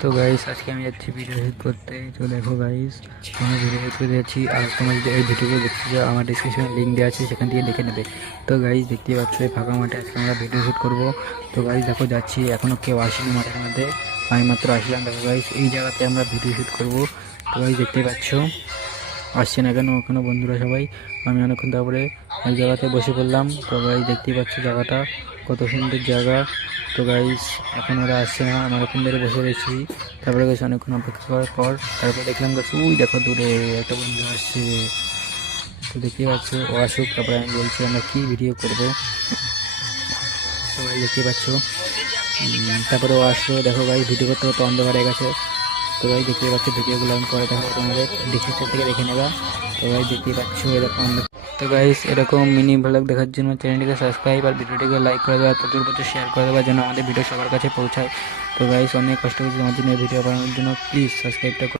তো গাইস আজকে আমি যাচ্ছি ভিডিও শুট করতে। তো দেখো গাইস, আমি ভিডিও শুট করতে যাচ্ছি। আর তোমরা যদি এই ভিডিওকে দেখতে চাও আমার ডিসক্রিপশনে লিঙ্ক দেওয়া আছে, সেখান থেকে দেখে নেবে। তো গাইস দেখতেই পাচ্ছ এই ফাঁকা মাঠে আজকে আমরা ভিডিও শুট করবো। তো গাইস দেখো যাচ্ছি, এখনও কেউ আসেনি মাঠের মধ্যে, আমি মাত্র আসলাম। দেখো গাইস এই জায়গাতে আমরা ভিডিও শুট করবো। তো গাইস দেখতেই পাচ্ছ আসছে না কেন ওখানে বন্ধুরা সবাই। আমি অনেকক্ষণ তারপরে ওই জায়গাতে বসে পড়লাম। তো গাইস দেখতেই পাচ্ছ জায়গাটা কত সুন্দর জায়গা। তো গাইস এখন ওরা আসছে না, আমরা অনেকক্ষণ ধরে বসে রয়েছি। তারপরে গেছে অনেকক্ষণ অপেক্ষা করার পর তারপর দেখলাম গাছ ওই দেখো দূরে একটা বন্ধু আসছে। তো দেখতেই পাচ্ছ ও আসুক, তারপরে আমি বলছি আমরা কী ভিডিও করবো। তো গাইস দেখতেই পাচ্ছ তারপরে ও আসলো। দেখো গাইস ভিডিও করতে করতে অন্ধকার হয়ে গেছে। তো ভাই দেখতেই পাচ্ছ ভিডিওগুলো আমি করে দেখাবো তোমাদের, ডিসক্রিপশন থেকে দেখে নেবা। তো ভাই দেখতেই পাচ্ছ এরকম। তো গাইস এরকম মিনি ব্লগ দেখার জন্য চ্যানেলটিকে সাবস্ক্রাইব আর ভিডিওটিকে লাইক করে দেওয়া, প্রচুর প্রচুর শেয়ার করে দেওয়ার জন্য আমাদের ভিডিও সবার কাছে পৌঁছায়। তো গাইস অনেক কষ্ট করছি আমার জন্য ভিডিও বানানোর জন্য, প্লিজ সাবস্ক্রাইবটা